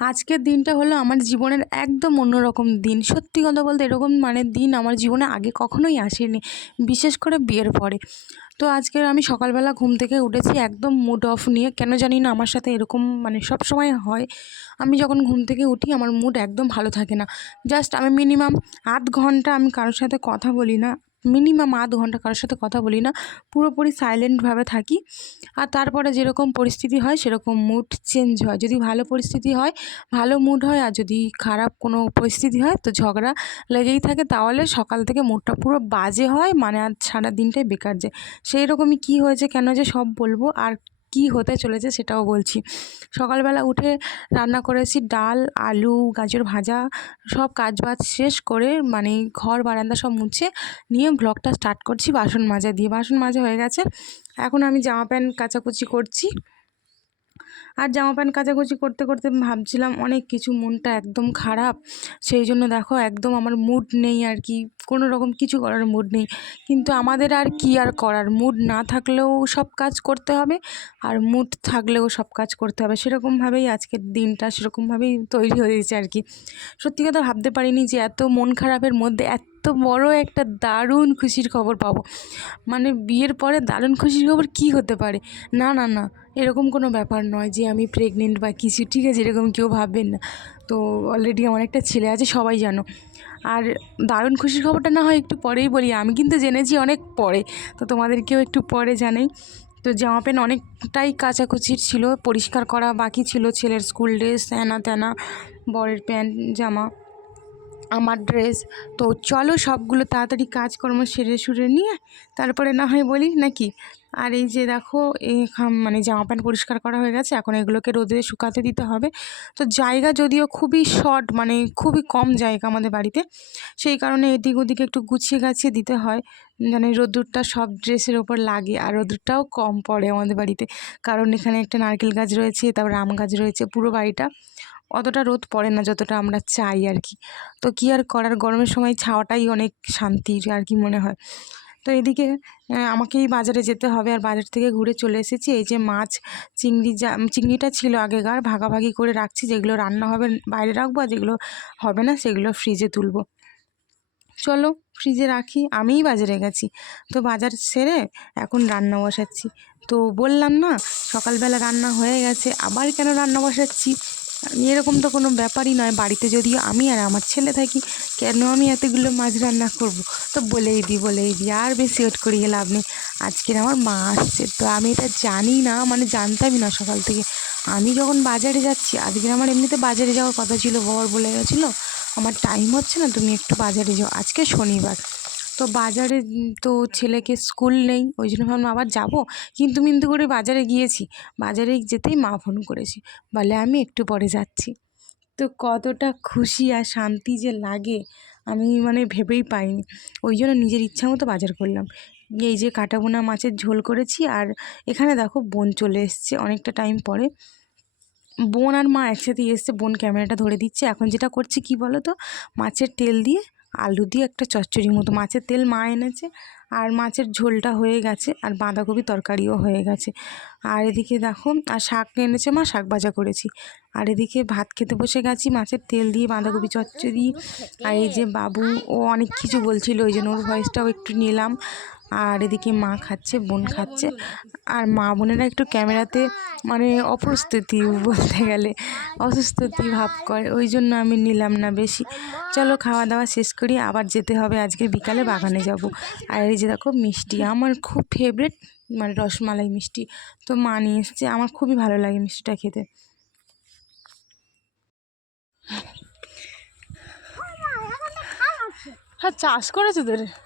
আজকের দিনটা হলো আমার জীবনের একদম অন্যরকম দিন। সত্যি কথা বলতে এরকম মানে দিন আমার জীবনে আগে কখনোই আসেনি, বিশেষ করে বিয়ের পরে। তো আজকের আমি সকালবেলা ঘুম থেকে উঠেছি একদম মুড অফ নিয়ে। কেন জানি না আমার সাথে এরকম মানে সব সময় হয়। আমি যখন ঘুম থেকে উঠি আমার মুড একদম ভালো থাকে না। জাস্ট আমি মিনিমাম আধ ঘণ্টা আমি কারোর সাথে কথা বলি না। মিনিমাম আধ ঘণ্টা কারোর সাথে কথা বলি না। পুরোপুরি সাইলেন্টভাবে থাকি। আর তারপরে যেরকম পরিস্থিতি হয়, সেরকম মুড চেঞ্জ হয়। যদি ভালো পরিস্থিতি হয়, ভালো মুড হয়, আর যদি খারাপ কোনো পরিস্থিতি হয়, তো ঝগড়া লেগেই থাকে। তাহলে সকাল থেকে মুডটা পুরো বাজে হয় মানে আর সারা দিনটাই বেকার যায়। সেই রকমই কী হয়েছে, কেন যে সব বলব। আর কী হতে চলেছে সেটাও বলছি। সকালবেলা উঠে রান্না করেছি ডাল, আলু, গাজর ভাজা, সব কাজ বাজ শেষ করে মানে ঘর বারান্দা সব মুছে নিয়ে ব্লগটা স্টার্ট করছি বাসন মাজা দিয়ে। বাসন মাজা হয়ে গেছে। এখন আমি জামা প্যান্ট, কাচাকুচি করছি। আর জামা প্যান্ট কাচাকুচি করতে করতে ভাবছিলাম অনেক কিছু, মনটা একদম খারাপ। সেই জন্য দেখো একদম আমার মুড নেই আর কি, কোনো রকম কিছু করার মুড নেই। কিন্তু আমাদের আর কি আর করার? মুড না থাকলেও সব কাজ করতে হবে আর মুড থাকলেও সব কাজ করতে হবে। সেরকমভাবেই আজকের দিনটা, সেরকমভাবেই তৈরি হয়েছে আর কি। সত্যি কথা ভাবতে পারিনি যে এত মন খারাপের মধ্যে এত বড় একটা দারুণ খুশির খবর পাবো। মানে বিয়ের পরে দারুণ খুশির খবর কী হতে পারে? না না না। এরকম কোনো ব্যাপার নয় যে আমি প্রেগনেন্ট বা কিছু, ঠিক আছে, এরকম কেউ ভাববেন না। তো অলরেডি আমার একটা ছেলে আছে, সবাই জানো। আর দারুণ খুশির খবরটা না হয় একটু পরেই বলি, আমি কিন্তু জেনেছি অনেক পরে। তো তোমাদেরকেও একটু পরে জানাই। তো জামা প্যান্ট অনেকটাই কাচাকুচির ছিল, পরিষ্কার করা বাকি ছিল ছেলের স্কুল ড্রেস হ্যানা ত্যানা, বরের প্যান্ট, জামা। আমার ড্রেস তো চলো সবগুলো তাড়াতাড়ি কাজকর্ম সেরে সুরে নিয়ে, তারপরে না হয় বলি নাকি? আর এই যে দেখো এই মানে জামা প্যান্ট পরিষ্কার করা হয়ে গেছে, এখন এগুলোকে রোদে শুকাতে দিতে হবে। তো জায়গা যদিও খুবই শর্ট মানে খুবই কম জায়গা আমাদের বাড়িতে, সেই কারণে এদিক ওদিকে একটু গুছিয়ে গাছিয়ে দিতে হয়। মানে রোদ্দুরটা সব ড্রেসের ওপর লাগে, আর রোদ্দুরটাও কম পড়ে আমাদের বাড়িতে। কারণ এখানে একটা নারকেল গাছ রয়েছে, তারপর আম গাছ রয়েছে, পুরো বাড়িটা। অতটা রোদ পড়ে না যতটা আমরা চাই আর কি। তো কী আর করার? গরমের সময় ছাওয়াটাই অনেক শান্তির আর কি মনে হয়। তো এদিকে আমাকেই বাজারে যেতে হবে আর বাজার থেকে ঘুরে চলে এসেছি। এই যে মাছ, চিংড়ি যা চিংড়িটা ছিল আগেকার, ভাগাভাগি করে রাখছি। যেগুলো রান্না হবে, বাইরে রাখব আর যেগুলো হবে না, সেগুলো ফ্রিজে তুলবো। চলো, ফ্রিজে রাখি। আমিই বাজারে গেছি। তো বাজার সেরে এখন রান্না বসাচ্ছি। তো বললাম না, সকালবেলা রান্না হয়ে গেছে। আবার কেন রান্না বসাচ্ছি? এরকম তো কোনো ব্যাপারই নয়, বাড়িতে যদিও আমি আর আমার ছেলে থাকি, কেন আমি এতগুলো মাছ রান্না করব? তো বলেই দিই বলেই দিই আর বেশি ওট করিয়ে লাভ নেই। আজকের আমার মা আসছে, তো আমি এটা জানি না মানে জানতামই না সকাল থেকে। আমি যখন বাজারে যাচ্ছি আজকে আমার এমনিতে বাজারে যাওয়ার কথা ছিল, বর বলে গেছিল, আমার টাইম হচ্ছে না, তুমি একটু বাজারে যাও, আজকে শনিবার। তো বাজারে তো ছেলেকে স্কুল নেই, ওই জন্য ভাবলাম আবার যাব। কিন্তু মিন্তু করে বাজারে গিয়েছি, বাজারে যেতেই মা ফোন করেছে, বলে আমি একটু পরে যাচ্ছি। তো কতটা খুশি আর শান্তি যে লাগে, আমি মানে ভেবেই পাইনি। ওই জন্য নিজের ইচ্ছা মতো বাজার করলাম। এই যে কাটাবোনা মাছের ঝোল করেছি, আর এখানে দেখো বোন চলে এসছে অনেকটা টাইম পরে। বোন আর মা একসাথেই এসছে, বোন ক্যামেরাটা ধরে দিচ্ছে। এখন যেটা করছি কি বলো তো মাছের তেল দিয়ে আলু দিয়ে একটা চচ্চড়ির মতো। মাছের তেল মা এনেছে আর মাছের ঝোলটা হয়ে গেছে আর বাঁধাকপি তরকারিও হয়ে গেছে। আর এদিকে দেখো, আর শাক এনেছে মা, শাক ভাজা করেছি। আর এদিকে ভাত খেতে বসে গেছি, মাছের তেল দিয়ে বাঁধাকপি চচ্চড়ি। আর এই যে বাবু, ও অনেক কিছু বলছিল, ওই জন্য ওর ভয়েসটাও একটু নিলাম। আর এদিকে মা খাচ্ছে, বোন খাচ্ছে। আর মা বোনেরা একটু ক্যামেরাতে মানে অপ্রস্তুতি বলতে গেলে, অসুস্থতি ভাব করে। ওই জন্য আমি নিলাম না বেশি। চলো খাওয়া দাওয়া শেষ করি, আবার যেতে হবে আজকে বিকালে বাগানে যাব। আর এই যে দেখো মিষ্টি, আমার খুব ফেভারিট মানে রসমালাই মিষ্টি। তো মা নিয়ে এসছে, আমার খুবই ভালো লাগে মিষ্টিটা খেতে। হ্যাঁ চাষ করেছ তোর?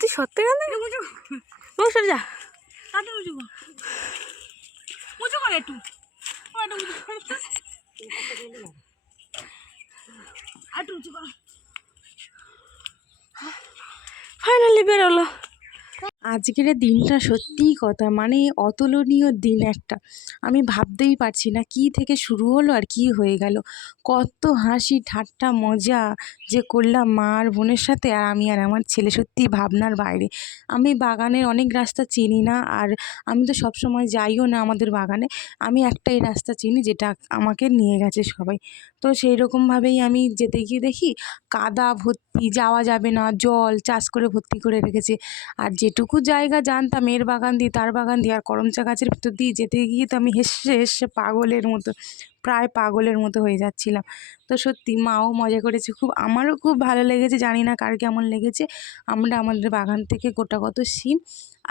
তুই সত্যি কান্দে বউ সরে যা। উঁচু করে। একটু। ফাইনালি বেরোলো। আজকের দিনটা সত্যিই কথা মানে অতুলনীয় দিন একটা। আমি ভাবতেই পারছি না কী থেকে শুরু হলো আর কী হয়ে গেল। কত হাসি, ঠাট্টা, মজা যে করলাম মা আর বোনের সাথে আর আমি আর আমার ছেলে সত্যি ভাবনার বাইরে। আমি বাগানের অনেক রাস্তা চিনি না আর আমি তো সব সময় যাইও না আমাদের বাগানে। আমি একটাই রাস্তা চিনি যেটা আমাকে নিয়ে গেছে সবাই। তো সেই রকমভাবেই আমি যেতে গিয়ে দেখি কাদা ভর্তি, যাওয়া যাবে না, জল চাষ করে ভর্তি করে রেখেছে। আর যেটুকু জায়গা জানতাম, এর বাগান দিয়ে তার বাগান দিয়ে আর করমচা গাছের ভিতর দিয়ে যেতে গিয়ে তো আমি হেসে হেসে পাগলের মতো, প্রায় পাগলের মতো হয়ে যাচ্ছিলাম। তো সত্যি মাও মজা করেছে, খুব আমারও খুব ভালো লেগেছে, জানি না কার কেমন লেগেছে। আমরা আমাদের বাগান থেকে গোটা কত শিম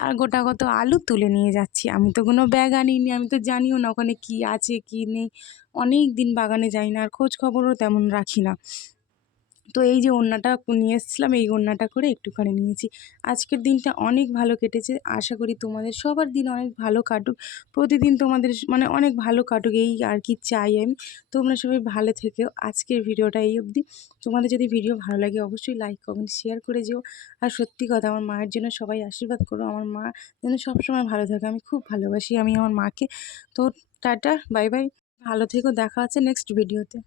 আর গোটা কত আলু তুলে নিয়ে যাচ্ছি। আমি তো কোনো ব্যাগ আনিনি, আমি তো জানিও না ওখানে কী আছে, কী নেই। অনেক দিন বাগানে যাই না আর খোঁজ খবরও তেমন রাখি না। তো এই যে ওড়নাটা নিয়ে এসেছিলাম, এই ওড়নাটা করে একটুখানি নিয়েছি। আজকের দিনটা অনেক ভালো কেটেছে। আশা করি তোমাদের সবার দিন অনেক ভালো কাটুক। প্রতিদিন তোমাদের মানে অনেক ভালো কাটুক, এই আর কি চাই আমি। তোমরা সবাই ভালো থেকেও আজকের ভিডিওটা এই অবধি। তোমাদের যদি ভিডিও ভালো লাগে, অবশ্যই লাইক কমেন্ট শেয়ার করে যেও। আর সত্যি কথা, আমার মায়ের জন্য সবাই আশীর্বাদ করো। আমার মা যেন সবসময় ভালো থাকে। আমি খুব ভালোবাসি আমি আমার মাকে। তো টাটা, বাই বাই। ভালো থেকো, দেখা আছে নেক্সট ভিডিওতে